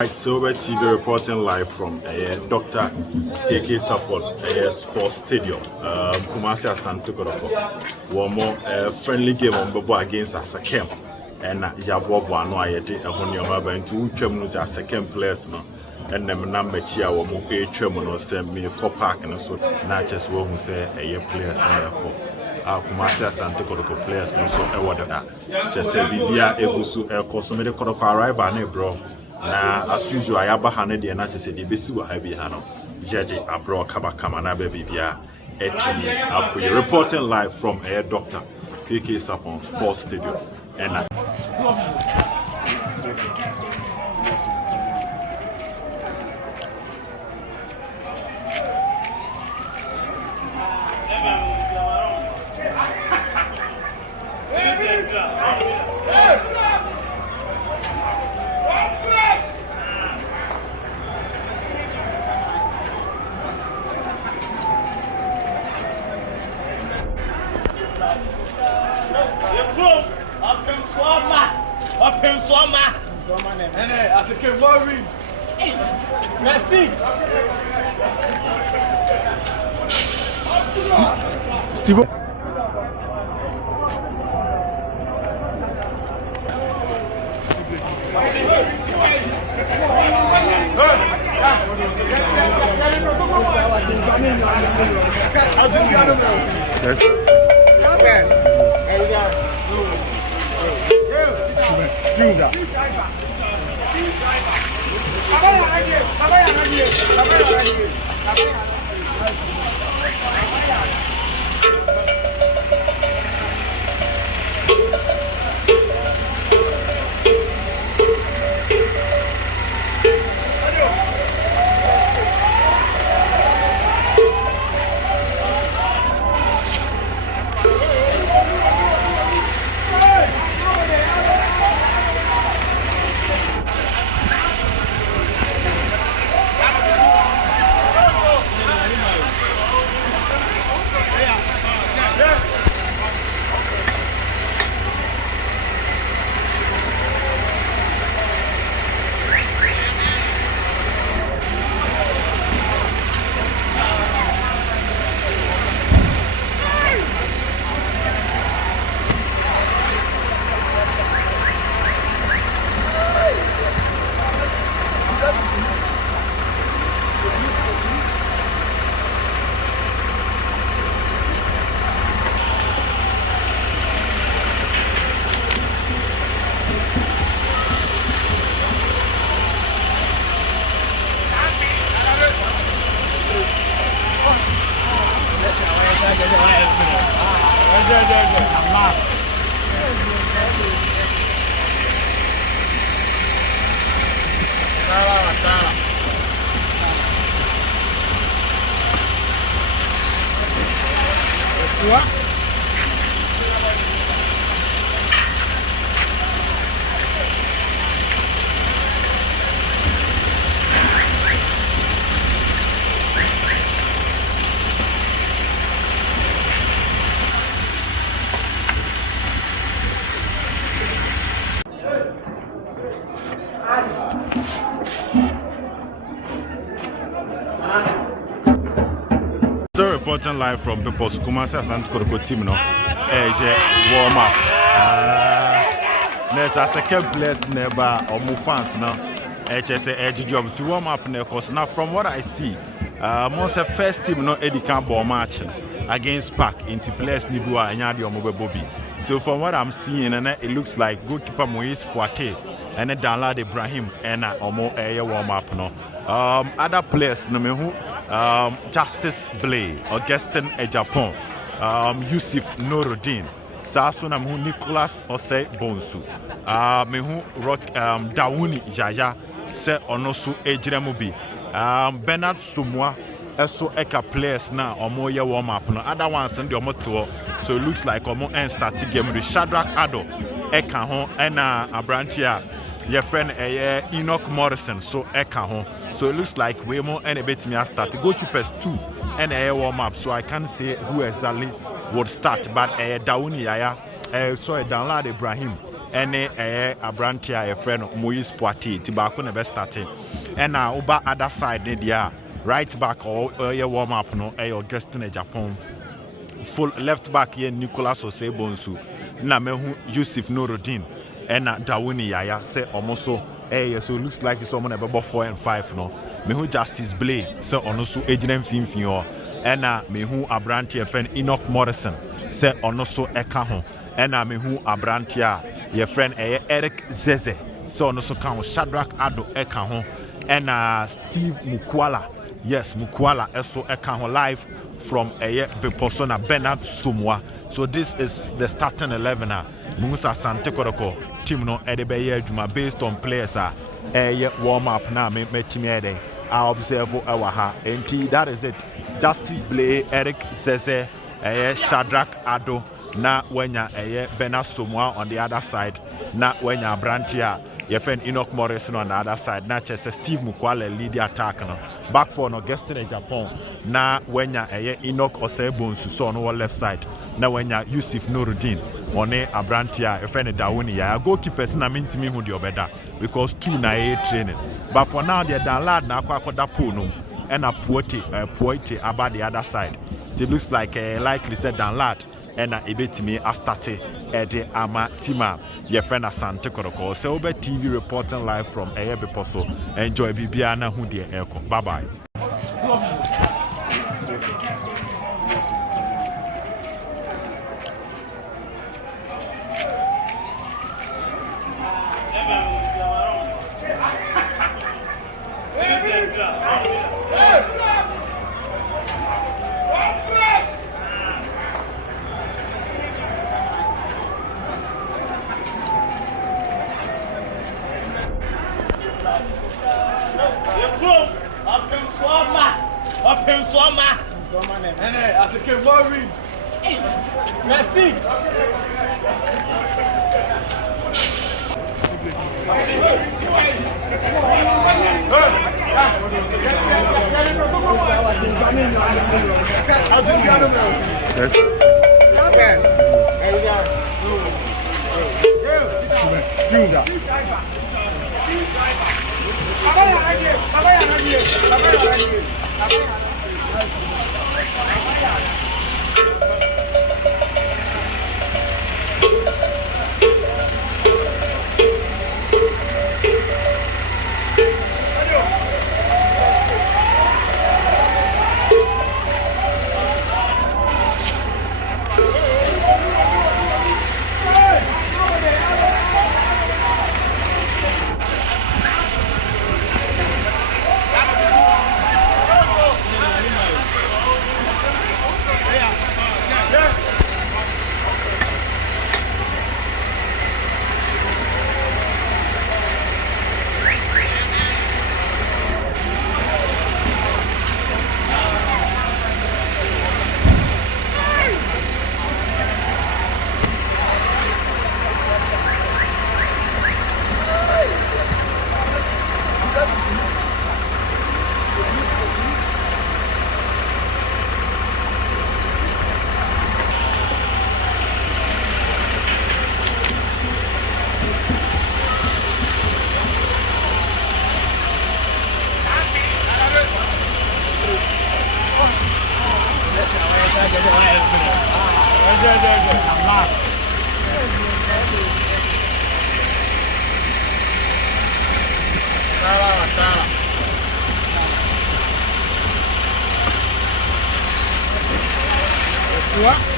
Right, Silver TV reporting live from Dr. KK Support Sports Stadium. Kumasi Asante Kotoko. One more friendly game on Bobo against Asekem. And Jabo Boano Ayeti, a Honyama Bank, two Tremonus Asekem players. No, and them number chia or more Tremono send me a car park and so not just one who say a players in the Kumasi Asante Kotoko players, no so a water. Just say Bibia Ebusu, a Cosmetic Kotoko arrive and bro. Na as usual ayaba hane de na te se de besi wa ha bi ha no jede abro kama na ba bibia etimi apoye reporting live from Air Doctor KK Sapon Sports Stadium and Asekem worry. Merci. Steve reporting live from Beposo Kumasi Asante Kotoko team no warm up there's Asekem players never or more fans now HSA edge job to warm up because now from what I see most the first team no Eddie Campbell match against Park into players Nibua and Yadi Omobe Bobby. So from what I'm seeing and it looks like goalkeeper Moise Poitier and then Danlad Ibrahim and Omo warm up no other players no me who Justice Blay, Augustin Ejapon, Yusuf Norodin, Sasuna Mhu Nicholas Ose Bonsu, Mehu Rock Dawuni Jaja, Se Onosu Ejremubi, Bernard Somuah Eso Eka players now Omoya warm up no other ones send the Omoto, so it looks like Omo and starting game with Shadrach Ado, Eka Hon, and Abrantia. Your friend Enoch Morrison, so Eka hon. So it looks like way more and a bit me start to go to PS2 and a warm up. So I can't say who exactly would start, but Dauni Yaya, so Danlad Ibrahim, ene abrantia ye friend Moise Poitier ti ba ko na be starting ena oba other side ne dia right back or ye warm up no Augustine Japan full left back ye Nicolas Osebonsu na mehu Yusuf Nuruddin ena Dawuni Yaya say omoso so looks like someone about 4 and 5 no mehu Justice Blay say ono so ejina mfimfin ho ena mehu abrantia friend Enoch Morrison say ono so eka ho ena mehu abrantia ye friend Eric Zeze so ono so kan Shadrach Ado eka ho ena Steve Mukwala yes Mukwala eso eka ho live from Beposo na Bernard Somuah. So this is the starting 11 Musa Asante Kotoko team no edebeye adwuma based on players warm up na me team I observe our ha and that is it. Justice Blay, Eric Zeze, Shadrach Ado na wenya Bernard Somuah on the other side na wenya Brantia your friend Enoch Morrison on the other side na chese Steve Mukwala lead the attack no back for no Augustine Japan na wenya Enoch Osebonsu so no left side na wenya Yusuf Nuruddin one abrantia your friend Dawuni ya goalkeepers na mintimi hu the obeda because two na training but for now they dan lad na akwa pool no and a Poitier about the other side it looks like likely said dan lad and a bit me a started at the Ama Tima, your friend Asante Kotoko. So, TV reporting live from Beposo. Enjoy Bibiana who dear Echo. Bye bye. Asekem, worry. Hey, merci. What?